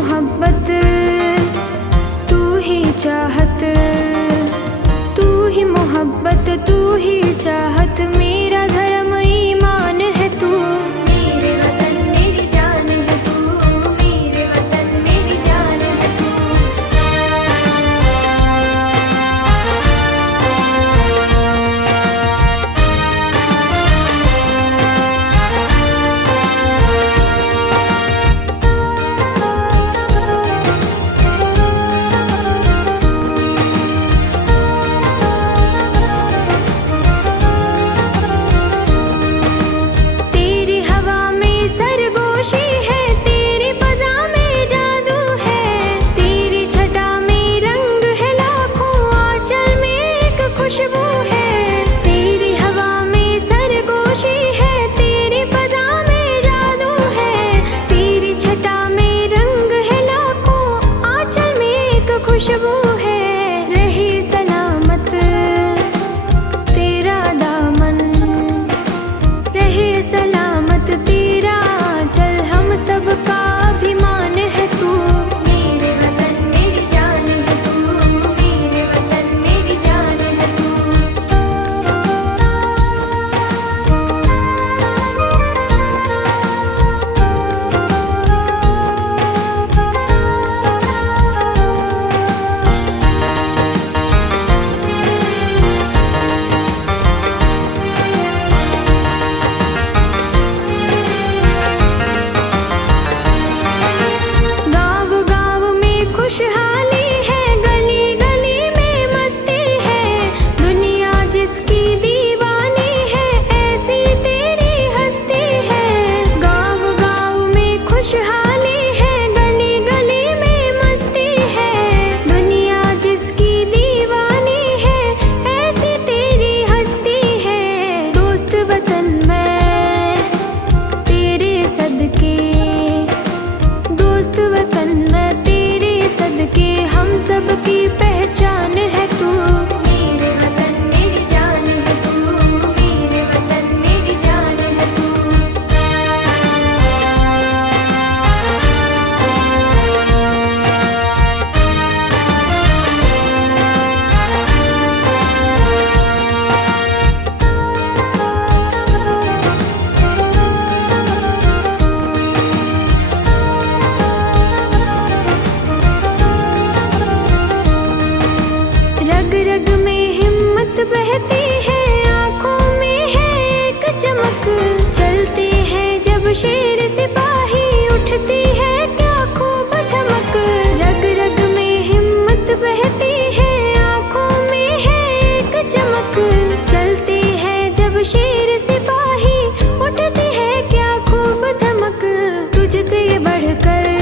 मोहब्बत, तू ही चाहत, तू ही मोहब्बत, तू ही चाहत, मेरा धर्म ईमान है तू। मेरे वतन मेरी जान है तू, मेरे वतन मेरी जान है तू। सरगोशी है तेरी फजा में जादू है, तेरी छटा में रंग है लाखों, आंचल में एक खुशबू है। तेरी हवा में सरगोशी है तेरी फजा में जादू है, तेरी छटा में रंग है लाखों, आंचल में एक खुशबू है। रहे सलामत तेरा दामन, रहे सलामत तेरा चल, हम सबका अभिमान है तू। मेरे वतन मेरी जान है तू, मेरे वतन मेरी जान है तू। खुशहाली है गली गली में मस्ती है, दुनिया जिसकी दीवानी है, ऐसी तेरी हस्ती है। गाँव गाँव में खुशहाली है गली गली में मस्ती है, दुनिया जिसकी दीवानी है, ऐसी तेरी हस्ती है। दोस्त वतन मैं तेरे सदके, दोस्त वतन मैं सदके, हम सबकी पहचान है तू। मेरे वतन मेरी जान है तू, मेरे वतन मेरी जान है तू। रग रग में हिम्मत बहती है, आँखों में है एक चमक, चलते हैं जब शेर सिपाही, उठती है क्या खूब धमक। रग रग में हिम्मत बहती है, आँखों में है एक चमक, चलते हैं जब शेर सिपाही, उठती है क्या खूब धमक। तुझसे बढ़कर